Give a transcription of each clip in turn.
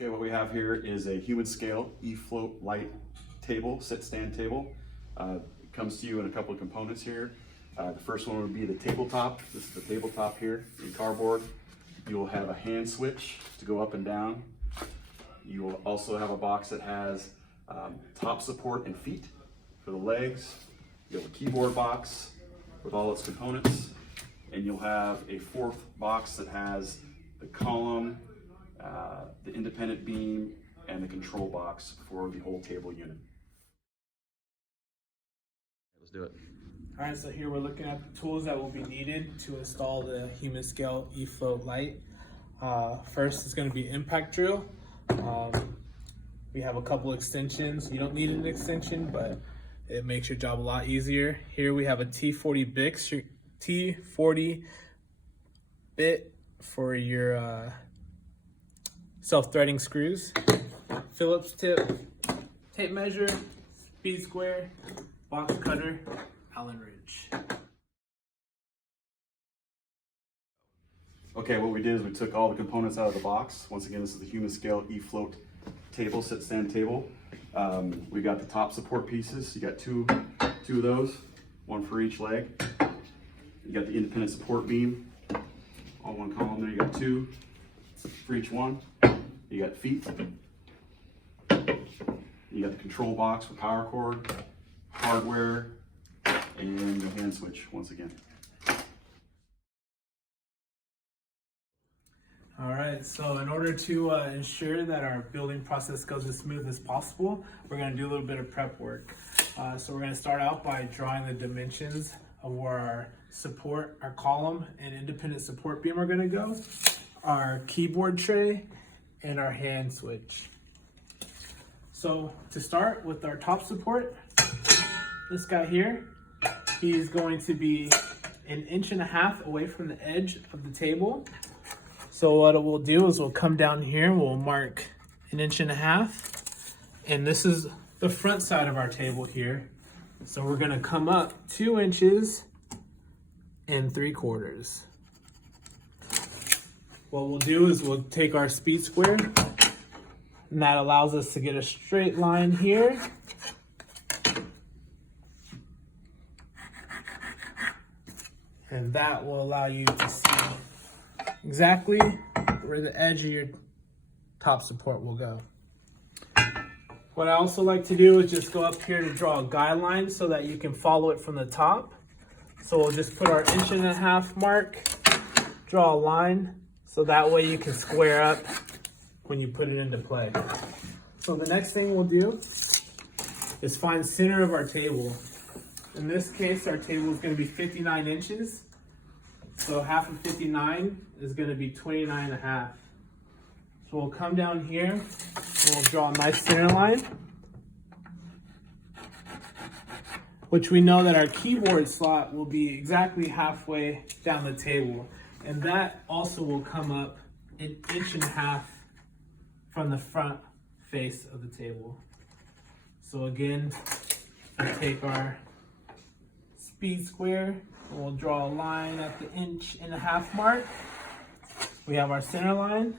Okay, what we have here is a human scale Efloat Lite table, sit-stand table. It comes to you in a couple of components here. The first one would be the tabletop. This is the tabletop here in cardboard. You will have a hand switch to go up and down. You will also have a box that has top support and feet for the legs. You'll have a keyboard box with all its components. And you'll have a fourth box that has the column, the independent beam, and the control box for the whole table unit. Let's do it. All right, so here we're looking at the tools that will be needed to install the human scale Efloat Lite. First is going to be impact drill. We have a couple extensions. You don't need an extension, but it makes your job a lot easier. Here we have a T40 bit for your self-threading screws, Phillips tip, tape measure, speed square, box cutter, Allen wrench. Okay, what we did is we took all the components out of the box. Once again, this is the human scale Efloat table, sit-stand table. We got the top support pieces. You got two of those, one for each leg. You got the independent support beam, all one column there. You got two for each one. You got feet. You got the control box for power cord, hardware, and the hand switch once again. All right, so in order to ensure that our building process goes as smooth as possible, we're going to do a little bit of prep work. So we're going to start out by drawing the dimensions of where our support, our column, and independent support beam are going to go, our keyboard tray, and our hand switch. So to start with our top support, this guy here, he's going to be 1.5 inches away from the edge of the table. So what it will do is we'll come down here, we'll mark 1.5 inches, and this is the front side of our table here. So we're gonna come up 2 inches and 3/4. What we'll do is we'll take our speed square, and that allows us to get a straight line here. And that will allow you to see exactly where the edge of your top support will go. What I also like to do is just go up here to draw a guideline so that you can follow it from the top. So we'll just put our 1.5 inch mark, draw a line, so that way you can square up when you put it into play. So the next thing we'll do is find center of our table. In this case, our table is going to be 59 inches. So half of 59 is going to be 29.5. So we'll come down here and we'll draw a nice center line, which we know that our keyboard slot will be exactly halfway down the table. And that also will come up 1.5 inches from the front face of the table. So again, we'll take our speed square, and we'll draw a line at the 1.5 inch mark. We have our center line.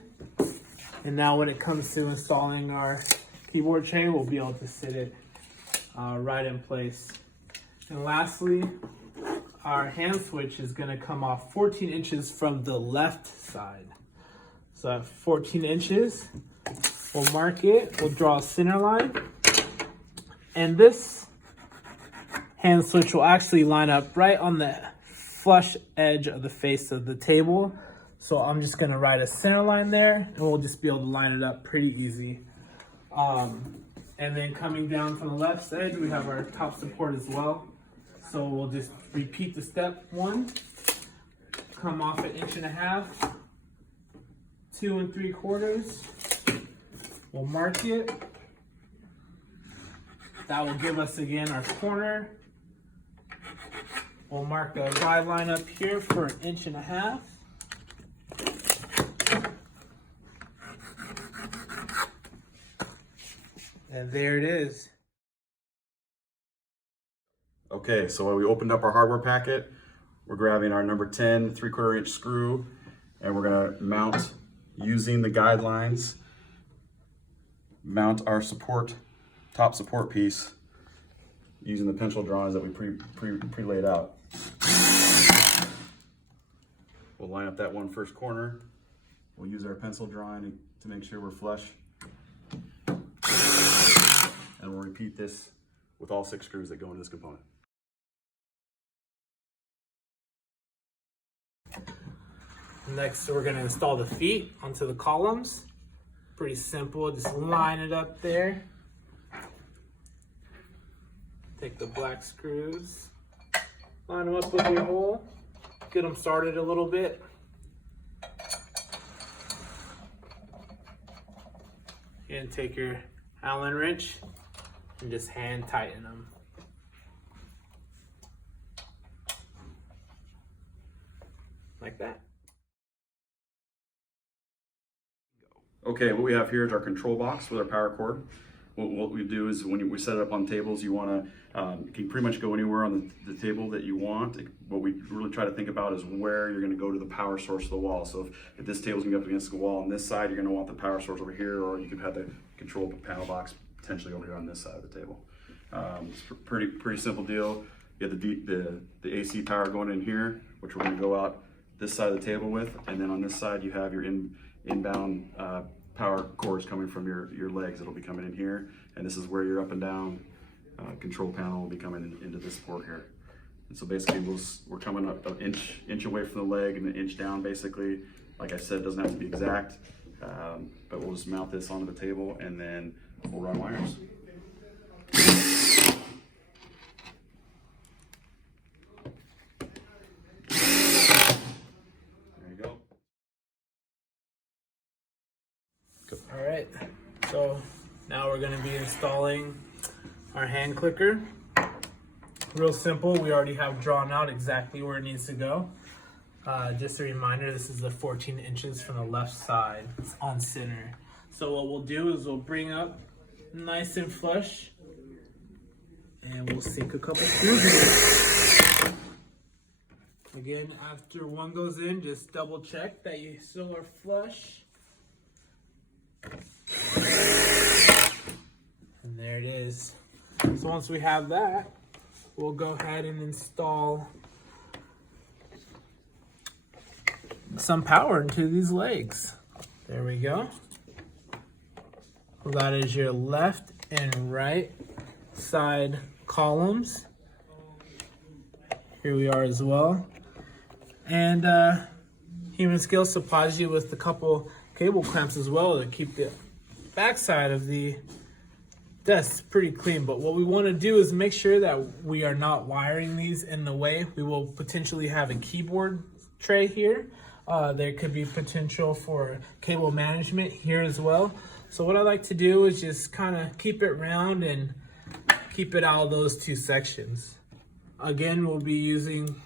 And now when it comes to installing our keyboard tray, we'll be able to sit it right in place. And lastly, our hand switch is gonna come off 14 inches from the left side. So at 14 inches, we'll mark it, we'll draw a center line. And this hand switch will actually line up right on the flush edge of the face of the table. So I'm just gonna write a center line there, and we'll just be able to line it up pretty easy. And then coming down from the left edge, we have our top support as well. So we'll just repeat the step one, come off at 1.5 inches, 2 3/4. We'll mark it. That will give us again our corner. We'll mark a guideline up here for 1.5 inches. And there it is. Okay, so when we opened up our hardware packet, we're grabbing our number 10 3/4 inch screw, and we're gonna mount using the guidelines mount our top support piece using the pencil drawings that we pre-laid out. We'll line up that one first corner. We'll use our pencil drawing to make sure we're flush. And we'll repeat this with all 6 screws that go into this component. Next, we're going to install the feet onto the columns. Pretty simple, just line it up there. Take the black screws, line them up with your hole, get them started a little bit. And take your Allen wrench and just hand tighten them. Like that. Okay, what we have here is our control box with our power cord. What we do is when we set it up on tables, you want to, you can pretty much go anywhere on the table that you want. What we really try to think about is where you're going to go to the power source of the wall. So if this table's going to be up against the wall on this side, you're going to want the power source over here, or you could have the control panel box potentially over here on this side of the table. It's a pretty simple deal. You have the AC power going in here, which we're going to go out this side of the table with, and then on this side you have your inbound power cords coming from your legs that'll be coming in here, and this is where your up and down control panel will be coming into this port here. And so basically we're coming up an inch away from the leg and an inch down basically. Like I said, it doesn't have to be exact, but we'll just mount this onto the table and then we'll run wires. All right, so now we're going to be installing our hand clicker. Real simple, we already have drawn out exactly where it needs to go. Just a reminder, this is the 14 inches from the left side, it's on center. So what we'll do is we'll bring up nice and flush and we'll sink a couple screws in. Again, after one goes in, just double check that you still are flush. And there it is. So once we have that, we'll go ahead and install some power into these legs. There we go. So that is your left and right side columns. Here we are as well. And Human Scale supplies you with a couple cable clamps as well to keep the backside of the desk pretty clean. But what we want to do is make sure that we are not wiring these in the way. We will potentially have a keyboard tray here. There could be potential for cable management here as well. So what I like to do is just kind of keep it round and keep it out of those two sections. Again, we'll be using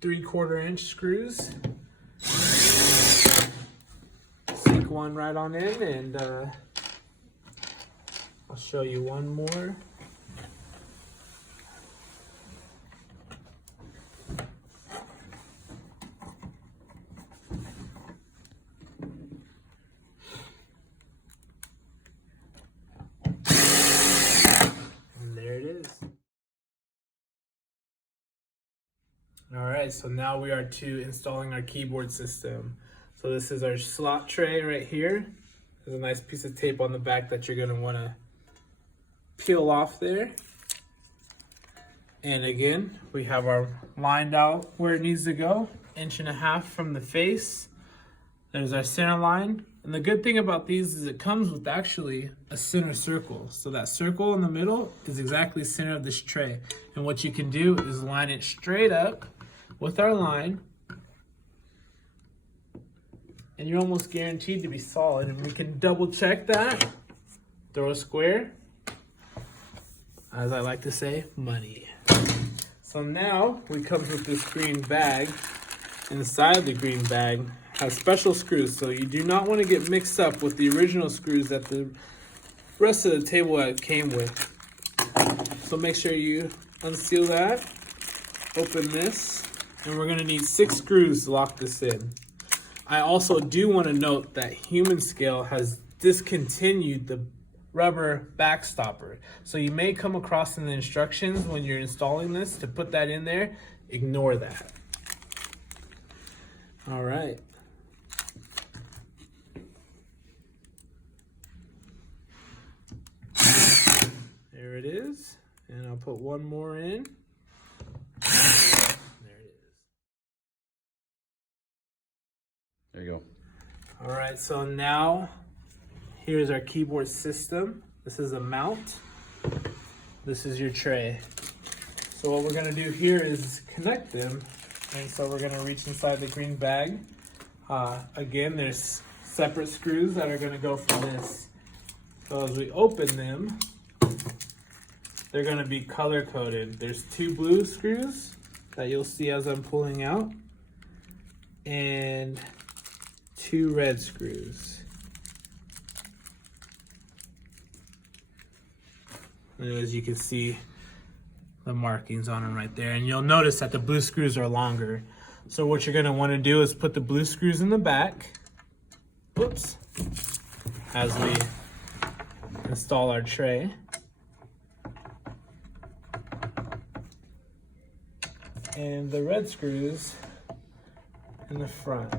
3/4 inch screws. Sink one right on in, and I'll show you one more. And there it is. All right, so now we are to installing our keyboard system. So this is our slot tray right here. There's a nice piece of tape on the back that you're gonna wanna peel off there. And again, we have our lined out where it needs to go, 1.5 inches from the face. There's our center line. And the good thing about these is it comes with actually a center circle. So that circle in the middle is exactly the center of this tray. And what you can do is line it straight up with our line, and you're almost guaranteed to be solid. And we can double check that, throw a square, as I like to say, money. So now we come with this green bag. Inside the green bag has special screws, so you do not want to get mixed up with the original screws that the rest of the table came with. So make sure you unseal that, open this, and we're gonna need 6 screws to lock this in. I also do want to note that Human Scale has discontinued the rubber backstopper. So you may come across in the instructions when you're installing this to put that in there. Ignore that. All right. There it is. And I'll put one more in. There it is. There you go. All right, so now here's our keyboard system. This is a mount. This is your tray. So what we're gonna do here is connect them. And so we're gonna reach inside the green bag. Again, there's separate screws that are gonna go for this. So as we open them, they're gonna be color coded. There's 2 blue screws that you'll see as I'm pulling out, and 2 red screws. And as you can see, the markings on them right there. And you'll notice that the blue screws are longer. So what you're gonna wanna do is put the blue screws in the back. Whoops. As we install our tray. And the red screws in the front.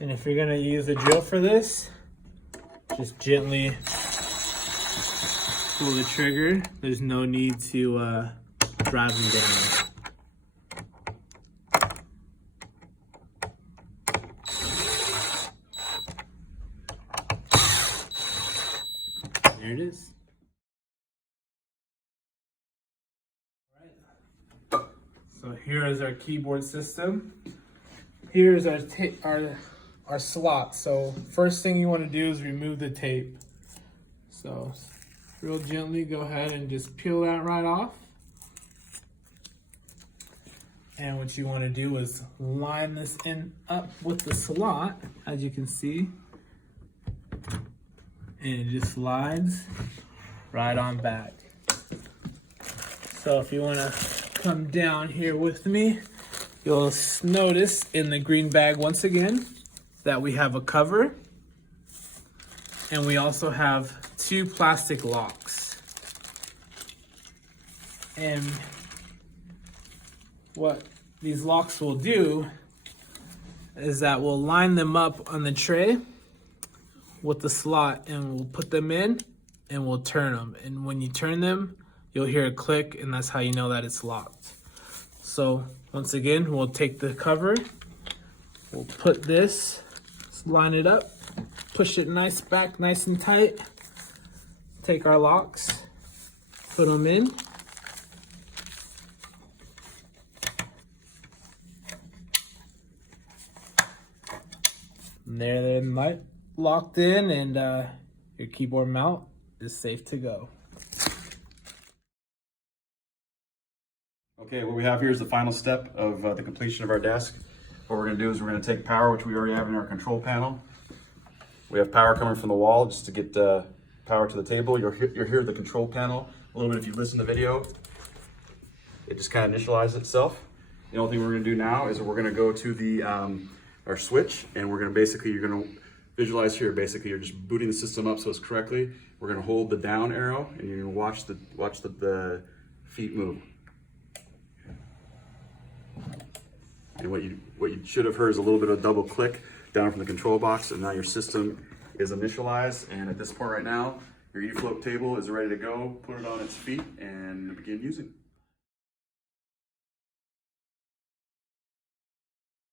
And if you're gonna use a drill for this, just gently pull the trigger. There's no need to drive them down. There it is. All right. So here is our keyboard system. Here's our slot. So first thing you want to do is remove the tape. So real gently go ahead and just peel that right off. And what you want to do is line this in up with the slot, as you can see. And it just slides right on back. So if you want to come down here with me, you'll notice in the green bag once again that we have a cover, and we also have 2 plastic locks. And what these locks will do is that we'll line them up on the tray with the slot, and we'll put them in and we'll turn them. And when you turn them, you'll hear a click, and that's how you know that it's locked. So once again, we'll take the cover, we'll put this, line it up, push it nice back, nice and tight, take our locks, put them in. And there they're locked in, and your keyboard mount is safe to go. Okay, what we have here is the final step of the completion of our desk. What we're gonna do is we're gonna take power, which we already have in our control panel. We have power coming from the wall just to get power to the table. You're here at the control panel. A little bit, if you listen to the video, it just kind of initializes itself. The only thing we're gonna do now is we're gonna go to the our switch, and we're gonna you're gonna visualize here, basically you're just booting the system up so it's correctly. We're gonna hold the down arrow, and you're gonna watch the feet move. And what you should have heard is a little bit of a double click down from the control box, and now your system is initialized. And at this point right now, your Efloat table is ready to go. Put it on its feet and begin using.